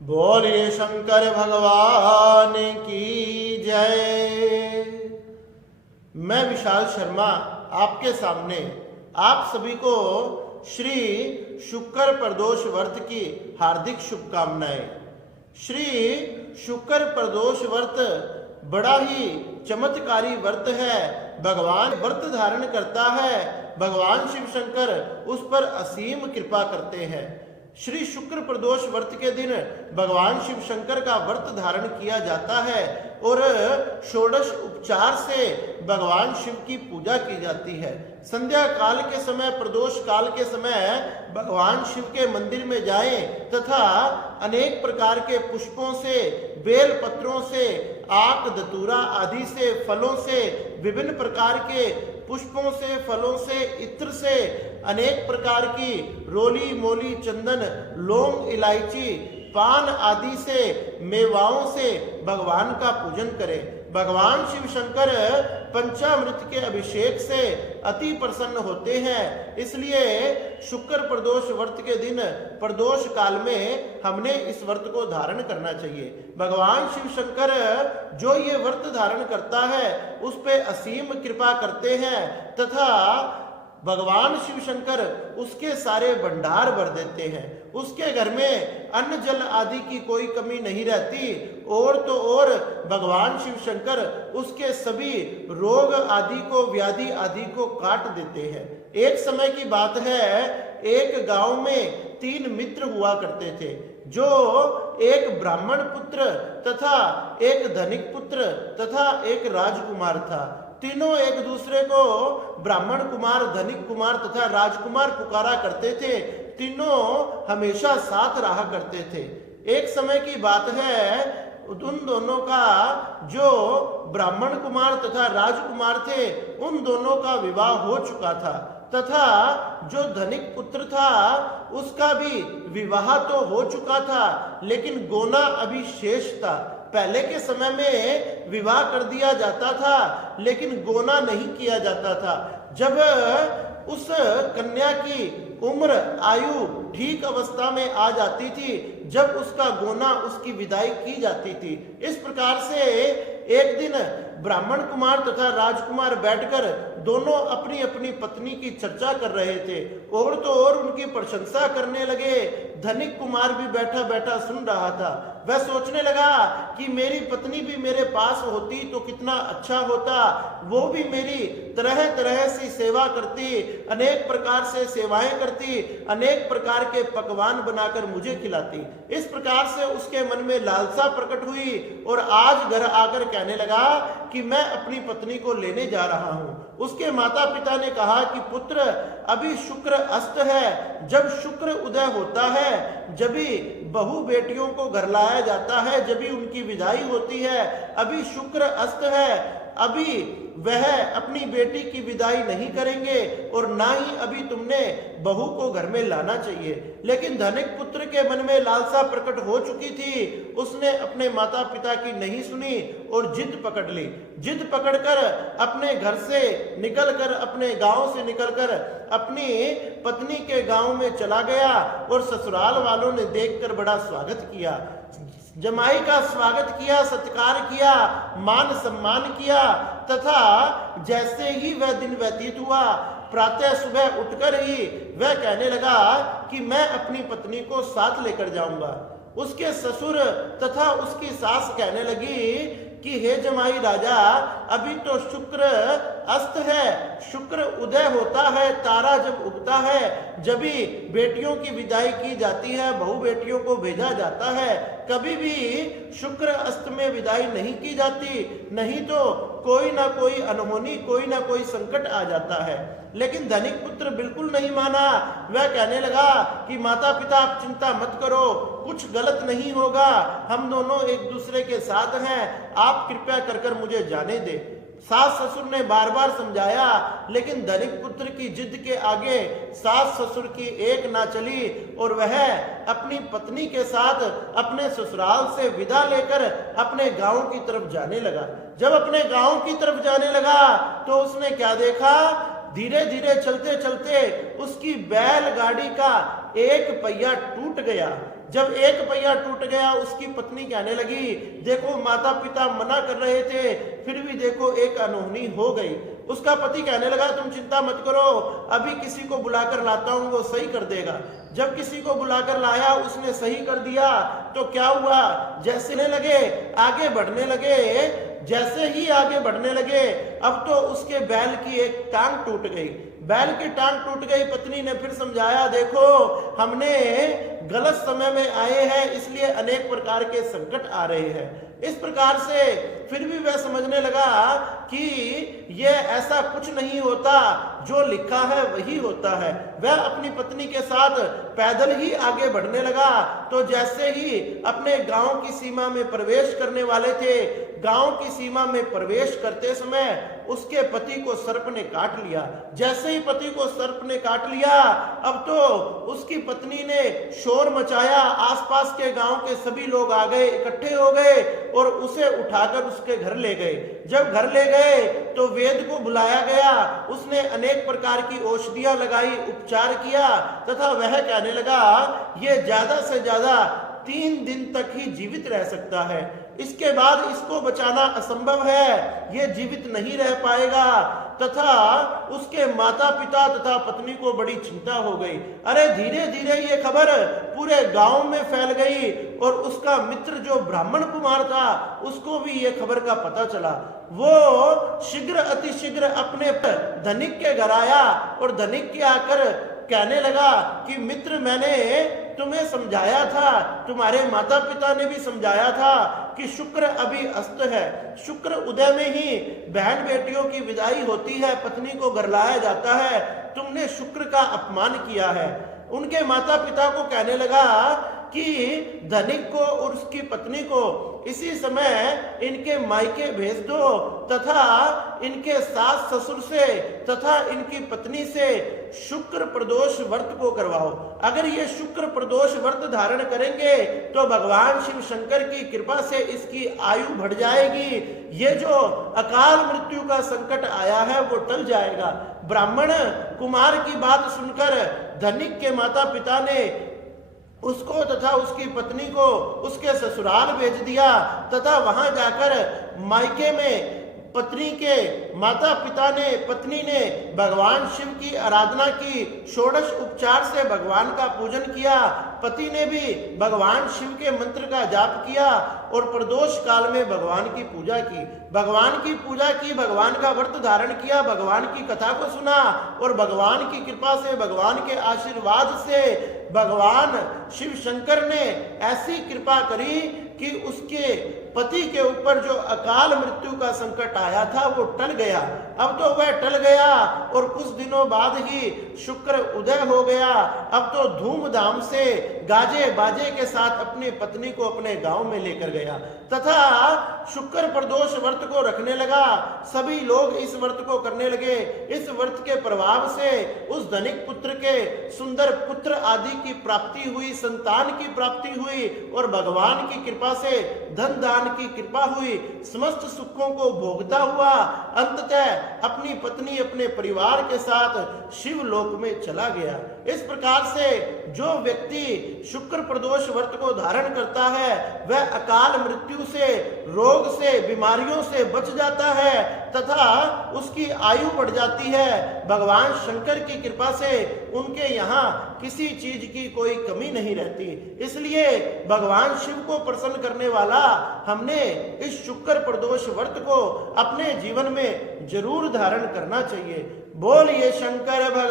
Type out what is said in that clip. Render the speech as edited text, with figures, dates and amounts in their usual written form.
बोलिए शंकर भगवान की जय। मैं विशाल शर्मा आपके सामने आप सभी को श्री शुक्र प्रदोष व्रत की हार्दिक शुभकामनाएं। श्री शुक्र प्रदोष व्रत बड़ा ही चमत्कारी व्रत है। भगवान व्रत धारण करता है, भगवान शिव शंकर उस पर असीम कृपा करते हैं। श्री शुक्र प्रदोष व्रत के दिन भगवान शिव शंकर का व्रत धारण किया जाता है और षोडश उपचार से भगवान शिव की पूजा की जाती है। संध्या काल के समय, प्रदोष काल के समय भगवान शिव के मंदिर में जाएं तथा अनेक प्रकार के पुष्पों से, बेल पत्रों से, आक धतूरा आदि से, फलों से, विभिन्न प्रकार के पुष्पों से, फलों से, इत्र से, अनेक प्रकार की रोली मोली, चंदन, लौंग, इलायची, पान आदि से, मेवाओं से भगवान का पूजन करें। भगवान शिव शंकर पंचामृत के अभिषेक से अति प्रसन्न होते हैं। इसलिए शुक्र प्रदोष व्रत के दिन प्रदोष काल में हमने इस व्रत को धारण करना चाहिए। भगवान शिव शंकर जो ये व्रत धारण करता है उस पे असीम कृपा करते हैं तथा भगवान शिव शंकर उसके सारे भंडार भर देते हैं। उसके घर में अन्न जल आदि की कोई कमी नहीं रहती और तो और भगवान शिव शंकर उसके सभी रोग आदि को, व्याधि आदि को काट देते हैं। एक समय की बात है, एक गांव में 3 मित्र हुआ करते थे, जो एक ब्राह्मण पुत्र तथा एक धनिक पुत्र तथा एक राजकुमार था। तीनों एक दूसरे को ब्राह्मण कुमार, धनिक कुमार तथा राजकुमार पुकारा करते थे। तीनों हमेशा साथ रहा करते थे। एक समय की बात है, उन दोनों का जो ब्राह्मण कुमार तथा राजकुमार थे उन दोनों का विवाह हो चुका था तथा जो धनिक पुत्र था उसका भी विवाह तो हो चुका था, लेकिन गोना अभी शेष था। पहले के समय में विवाह कर दिया जाता था लेकिन गोना नहीं किया जाता था। जब उस कन्या की उम्र, आयु ठीक अवस्था में आ जाती थी, जब उसका गोना, उसकी विदाई की जाती थी। इस प्रकार से एक दिन ब्राह्मण कुमार तथा राजकुमार बैठकर दोनों अपनी अपनी पत्नी की चर्चा कर रहे थे और तो और उनकी प्रशंसा करने लगे। धनिक कुमार भी बैठा बैठा सुन रहा था। वह सोचने लगा कि मेरी पत्नी भी मेरे पास होती तो कितना अच्छा होता, वो भी मेरी तरह तरह से सेवा करती, अनेक प्रकार से सेवाएं करती, अनेक प्रकार के पकवान बनाकर मुझे खिलाती। इस प्रकार से उसके मन में लालसा प्रकट हुई और आज घर आकर कहने लगा कि मैं अपनी पत्नी को लेने जा रहा हूं। उसके माता पिता ने कहा कि पुत्र, अभी शुक्र अस्त है, जब शुक्र उदय होता है जब भी बहू बेटियों को घर लाया जाता है, जब भी उनकी विदाई होती है। अभी शुक्र अस्त है, अभी वह अपनी बेटी की विदाई नहीं करेंगे और ना ही अभी तुमने बहू को घर में लाना चाहिए। लेकिन धनिक पुत्र के मन में लालसा प्रकट हो चुकी थी। उसने अपने माता पिता की नहीं सुनी और जिद पकड़ ली। जिद पकड़कर अपने घर से निकलकर, अपने गांव से निकलकर अपनी पत्नी के गांव में चला गया और ससुराल वालों ने देखकर बड़ा स्वागत किया, जमाई का स्वागत किया, सत्कार किया, मान सम्मान किया तथा जैसे ही वह दिन व्यतीत हुआ, प्रातः सुबह उठकर ही वह कहने लगा कि मैं अपनी पत्नी को साथ लेकर जाऊंगा। उसके ससुर तथा उसकी सास कहने लगी कि हे जमाई राजा, अभी तो शुक्र अस्त है, शुक्र उदय होता है, तारा जब उगता है, जब भी बेटियों की विदाई की जाती है, बहू बेटियों को भेजा जाता है। कभी भी शुक्र अस्त में विदाई नहीं की जाती, नहीं तो कोई ना कोई अनहोनी, कोई ना कोई संकट आ जाता है। लेकिन धनिक पुत्र बिल्कुल नहीं माना। वह कहने लगा कि माता पिता आप चिंता मत करो, कुछ गलत नहीं होगा, हम दोनों एक दूसरे के साथ हैं, आप कृपया कर मुझे जाने दे। सास ससुर ने बार बार समझाया, लेकिन धनिक पुत्र की जिद के आगे सास ससुर की एक ना चली और वह अपनी पत्नी के साथ अपने ससुराल से विदा लेकर अपने गांव की तरफ जाने लगा। जब अपने गांव की तरफ जाने लगा तो उसने क्या देखा, धीरे धीरे चलते चलते उसकी बैलगाड़ी का एक पहिया टूट गया। जब एक पहिया टूट गया, उसकी पत्नी कहने लगी, देखो माता पिता मना कर रहे थे, फिर भी देखो एक अनहोनी हो गई। उसका पति कहने लगा, तुम चिंता मत करो, अभी किसी को बुलाकर लाता हूं, वो सही कर देगा। जब किसी को बुलाकर लाया, उसने सही कर दिया, तो क्या हुआ, जैसे लगे आगे बढ़ने लगे, जैसे ही आगे बढ़ने लगे, अब तो उसके बैल की एक टांग टूट गई। बैल की टांग टूट गई। पत्नी ने फिर समझाया, देखो हमने गलत समय में आए हैं, इसलिए अनेक प्रकार के संकट आ रहे हैं। इस प्रकार से फिर भी वह समझने लगा कि यह ऐसा कुछ नहीं होता, जो लिखा है वही होता है। वह अपनी पत्नी के साथ पैदल ही आगे बढ़ने लगा। तो जैसे ही अपने गांव की सीमा में प्रवेश करने वाले थे, गांव की सीमा में प्रवेश करते समय उसके पति को सर्प ने काट लिया। जैसे ही पति को सर्प ने काट लिया, अब तो उसकी पत्नी ने शोर मचाया, आसपास के गांव के सभी लोग आ गए, इकट्ठे हो गए और उसे उठाकर उसके घर ले गए। जब घर ले गए तो वेद को बुलाया गया, उसने अनेक प्रकार की औषधियां लगाई, उपचार किया, तथा वह कहने लगा, ये ज्यादा से ज्यादा 3 दिन तक ही जीवित रह सकता है, इसके बाद इसको बचाना असंभव है, ये जीवित नहीं रह पाएगा। तथा उसके माता पिता तथा पत्नी को बड़ी चिंता हो गई। अरे धीरे धीरे ये खबर पूरे गांव में फैल गई और उसका मित्र जो ब्राह्मण कुमार था, उसको भी ये खबर का पता चला। वो शीघ्र अतिशीघ्र अपने धनिक के घर आया और धनिक के आकर कहने लगा कि मित्र, मैंने तुम्हें समझाया था, तुम्हारे माता पिता ने भी समझाया था कि शुक्र अभी अस्त है, शुक्र उदय में ही बहन बेटियों की विदाई होती है, पत्नी को घर लाया जाता है, तुमने शुक्र का अपमान किया है। उनके माता पिता को कहने लगा कि धनिक को और उसकी पत्नी को इसी समय इनके मायके भेज दो तथा इनके सास ससुर से तथा इनकी पत्नी से शुक्र प्रदोष व्रत को करवाओ। अगर ये शुक्र प्रदोष व्रत धारण करेंगे तो भगवान शिव शंकर की कृपा से इसकी आयु बढ़ जाएगी, ये जो अकाल मृत्यु का संकट आया है वो टल जाएगा। ब्राह्मण कुमार की बात सुनकर धनिक के माता पिता ने उसको तथा उसकी पत्नी को उसके ससुराल भेज दिया तथा वहां जाकर मायके में पत्नी के माता पिता ने, पत्नी ने भगवान शिव की आराधना की, षोडश उपचार से भगवान का पूजन किया, पति ने भी भगवान शिव के मंत्र का जाप किया और प्रदोष काल में भगवान की पूजा की। भगवान की पूजा की, भगवान का व्रत धारण किया, भगवान की कथा को सुना और भगवान की कृपा से, भगवान के आशीर्वाद से भगवान शिव शंकर ने ऐसी कृपा करी कि उसके पति के ऊपर जो अकाल मृत्यु का संकट आया था वो टल गया। अब तो वह टल गया और कुछ दिनों बाद ही शुक्र उदय हो गया। अब तो धूमधाम से गाजे बाजे के साथ अपनी पत्नी को अपने गांव में लेकर गया तथा शुक्र प्रदोष व्रत को रखने लगा। सभी लोग इस व्रत को करने लगे। इस व्रत के प्रभाव से उस धनिक पुत्र के सुंदर पुत्र आदि की प्राप्ति हुई, संतान की प्राप्ति हुई और भगवान की कृपा से धन दान की कृपा हुई। समस्त सुखों को भोगता हुआ अंततः अपनी पत्नी अपने परिवार के साथ शिव लोक में चला गया। इस प्रकार से जो व्यक्ति शुक्र प्रदोष व्रत को धारण करता है वह अकाल मृत्यु से, रोग से, बीमारियों से बच जाता है तथा उसकी आयु बढ़ जाती है। भगवान शंकर की कृपा से उनके यहाँ किसी चीज की कोई कमी नहीं रहती। इसलिए भगवान शिव को प्रसन्न करने वाला हमने इस शुक्र प्रदोष व्रत को अपने जीवन में जरूर धारण करना चाहिए। बोलिए शंकर भगवान